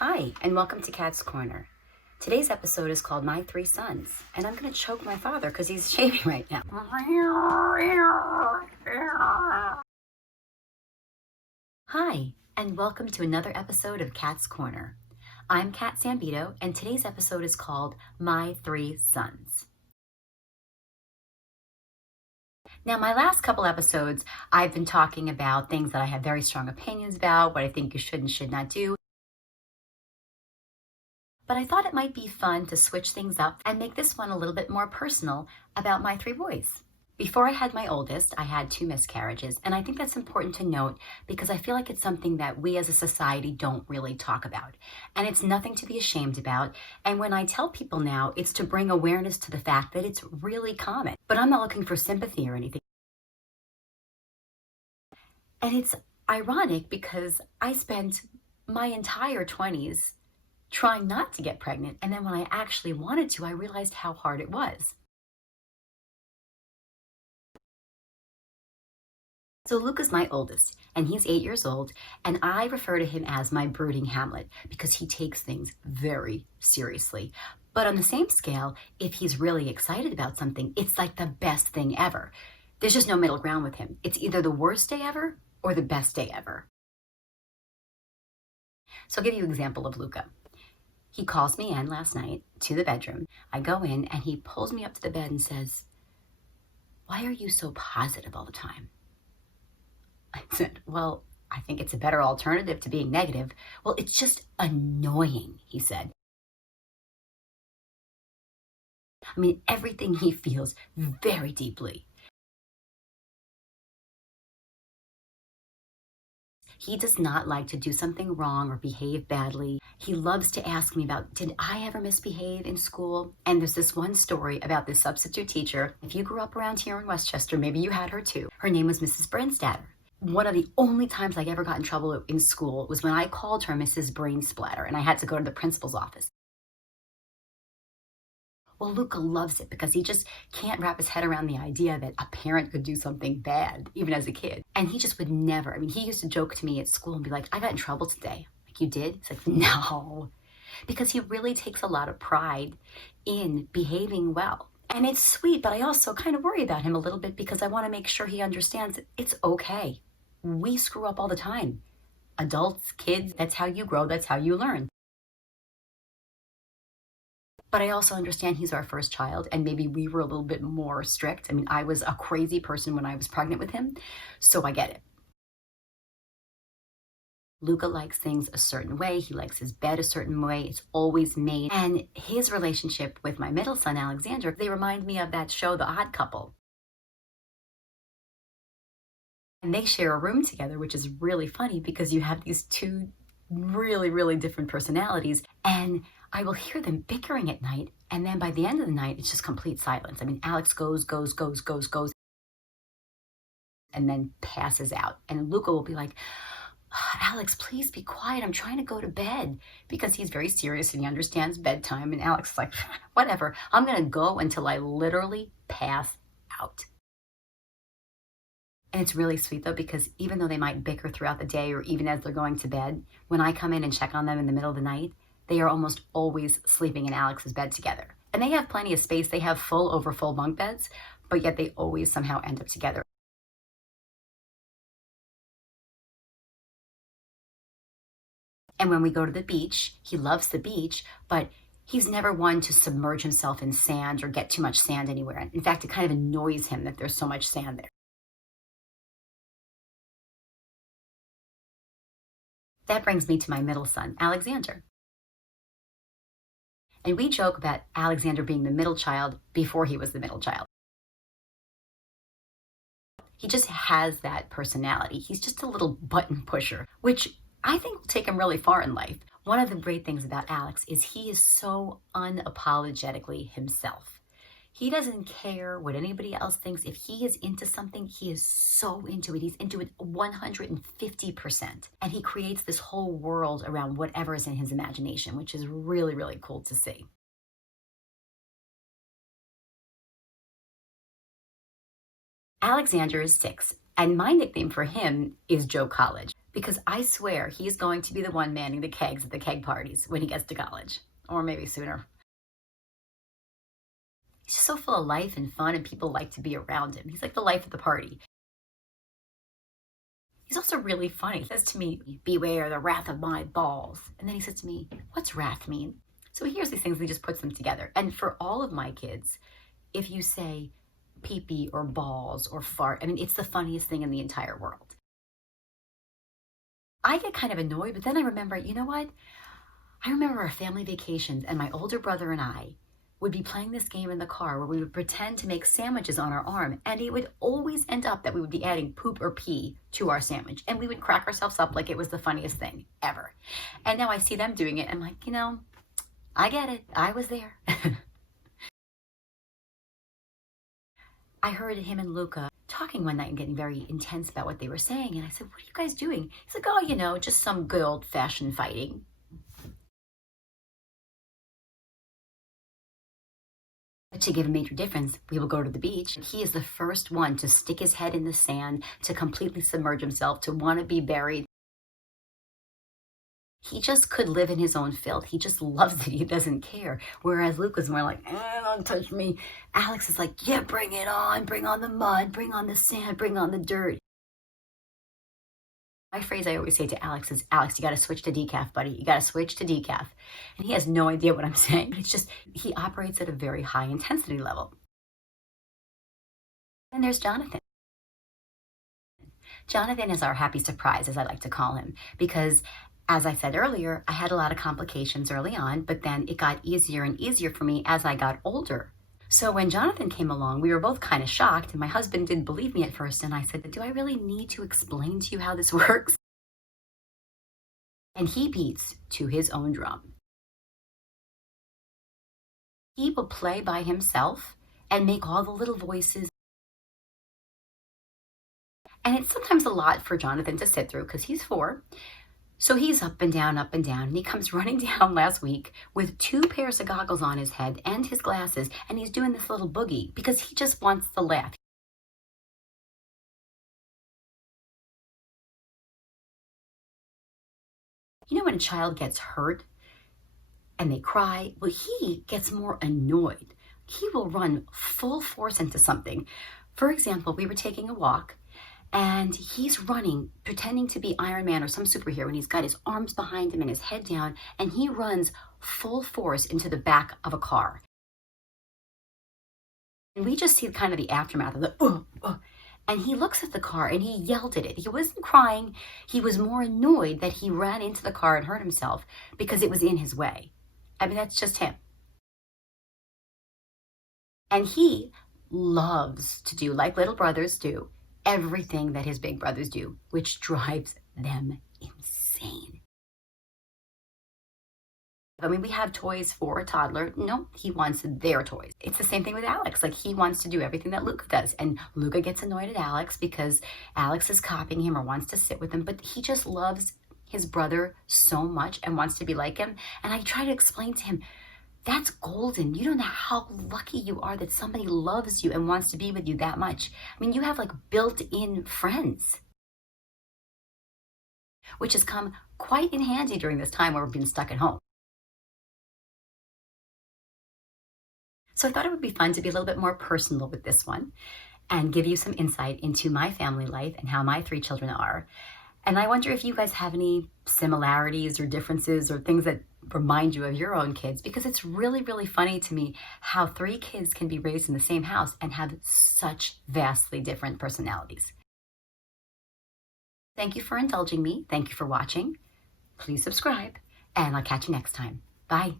Hi, and welcome to Cat's Corner. Today's episode is called My Three Sons, and I'm going to choke my father because he's shaving right now. Hi, and welcome to another episode of Cat's Corner. I'm Kat Sambito, and today's episode is called My Three Sons. Now, my last couple episodes, I've been talking about things that I have very strong opinions about, what I think you should and should not do. But I thought it might be fun to switch things up and make this one a little bit more personal about my three boys. Before I had my oldest, I had 2 miscarriages, and I think that's important to note because I feel like it's something that we as a society don't really talk about. And it's nothing to be ashamed about, and when I tell people now, it's to bring awareness to the fact that it's really common. But I'm not looking for sympathy or anything. And it's ironic because I spent my entire 20s trying not to get pregnant. And then when I actually wanted to, I realized how hard it was. So Luke is my oldest, and he's 8 years old, and I refer to him as my brooding Hamlet because he takes things very seriously. But on the same scale, if he's really excited about something, it's like the best thing ever. There's just no middle ground with him. It's either the worst day ever or the best day ever. So I'll give you an example of Luca. He calls me in last night to the bedroom. I go in and he pulls me up to the bed and says, "Why are you so positive all the time?" I said, "Well, I think it's a better alternative to being negative." "Well, it's just annoying," he said. I mean, everything he feels very deeply. He does not like to do something wrong or behave badly. He loves to ask me about, did I ever misbehave in school? And there's this one story about this substitute teacher. If you grew up around here in Westchester, maybe you had her too. Her name was Mrs. Brainstatter. One of the only times I ever got in trouble in school was when I called her Mrs. Brainsplatter, and I had to go to the principal's office. Well, Luca loves it because he just can't wrap his head around the idea that a parent could do something bad, even as a kid. And he just would never. I mean, he used to joke to me at school and be like, "I got in trouble today." Like, "You did?" It's like, "No." Because he really takes a lot of pride in behaving well. And it's sweet, but I also kind of worry about him a little bit because I want to make sure he understands that it's okay. We screw up all the time. Adults, kids, that's how you grow, that's how you learn. But I also understand he's our first child, and maybe we were a little bit more strict. I mean, I was a crazy person when I was pregnant with him, so I get it. Luca likes things a certain way. He likes his bed a certain way. It's always made. And his relationship with my middle son, Alexander, they remind me of that show, The Odd Couple. And they share a room together, which is really funny because you have these two really, really different personalities. And I will hear them bickering at night. And then by the end of the night, it's just complete silence. I mean, Alex goes, and then passes out. And Luca will be like, "Alex, please be quiet. I'm trying to go to bed," because he's very serious and he understands bedtime. And Alex is like, "Whatever. I'm going to go until I literally pass out." And it's really sweet though, because even though they might bicker throughout the day or even as they're going to bed, when I come in and check on them in the middle of the night, they are almost always sleeping in Alex's bed together. And they have plenty of space. They have full over full bunk beds, but yet they always somehow end up together. And when we go to the beach, he loves the beach, but he's never one to submerge himself in sand or get too much sand anywhere. In fact, it kind of annoys him that there's so much sand there. That brings me to my middle son, Alexander. And we joke about Alexander being the middle child before he was the middle child. He just has that personality. He's just a little button pusher, which I think will take him really far in life. One of the great things about Alex is he is so unapologetically himself. He doesn't care what anybody else thinks. If he is into something, he is so into it. He's into it 150%. And he creates this whole world around whatever is in his imagination, which is really, really cool to see. Alexander is 6, and my nickname for him is Joe College because I swear he's going to be the one manning the kegs at the keg parties when he gets to college, or maybe sooner. He's just so full of life and fun, and people like to be around him. He's like the life of the party. He's also really funny. He says to me, "Beware the wrath of my balls." And then he says to me, "What's wrath mean?" So he hears these things and he just puts them together. And for all of my kids, if you say pee-pee or balls or fart, I mean, it's the funniest thing in the entire world. I get kind of annoyed, but then I remember, you know what? I remember our family vacations, and my older brother and I would be playing this game in the car where we would pretend to make sandwiches on our arm, and it would always end up that we would be adding poop or pee to our sandwich, and we would crack ourselves up like it was the funniest thing ever. And now I see them doing it, I'm like, I get it. I was there. I heard him and Luca talking one night and getting very intense about what they were saying, and I said, "What are you guys doing?" He's like, "Oh, just some good old-fashioned fighting." But to give a major difference, we will go to the beach. He is the first one to stick his head in the sand, to completely submerge himself, to want to be buried. He just could live in his own filth. He just loves it. He doesn't care. Whereas Luke was more like, "Don't touch me." Alex is like, "Yeah, bring it on. Bring on the mud. Bring on the sand. Bring on the dirt." My phrase I always say to Alex is, "Alex, you got to switch to decaf, buddy. You got to switch to decaf." And he has no idea what I'm saying. It's just, he operates at a very high intensity level. And there's Jonathan. Jonathan is our happy surprise, as I like to call him, because as I said earlier, I had a lot of complications early on, but then it got easier and easier for me as I got older. So when Jonathan came along, we were both kind of shocked, and my husband didn't believe me at first, and I said, "Do I really need to explain to you how this works?" And he beats to his own drum. He will play by himself and make all the little voices. And it's sometimes a lot for Jonathan to sit through because he's 4. So he's up and down, and he comes running down last week with 2 pairs of goggles on his head and his glasses, and he's doing this little boogie because he just wants to laugh. When a child gets hurt and they cry, well, he gets more annoyed. He will run full force into something. For example, we were taking a walk, and he's running, pretending to be Iron Man or some superhero, and he's got his arms behind him and his head down, and he runs full force into the back of a car. And we just see kind of the aftermath of the, and he looks at the car and he yelled at it. He wasn't crying. He was more annoyed that he ran into the car and hurt himself because it was in his way. I mean, that's just him. And he loves to do, like little brothers do, everything that his big brothers do, which drives them insane. I mean, we have toys for a toddler. No, he wants their toys. It's the same thing with Alex. Like, he wants to do everything that Luca does. And Luca gets annoyed at Alex because Alex is copying him or wants to sit with him. But he just loves his brother so much and wants to be like him. And I try to explain to him, that's golden. You don't know how lucky you are that somebody loves you and wants to be with you that much. I mean, you have like built-in friends, which has come quite in handy during this time where we've been stuck at home. So I thought it would be fun to be a little bit more personal with this one and give you some insight into my family life and how my 3 children are. And I wonder if you guys have any similarities or differences or things that remind you of your own kids, because it's really, really funny to me how 3 kids can be raised in the same house and have such vastly different personalities. Thank you for indulging me. Thank you for watching. Please subscribe, and I'll catch you next time. Bye.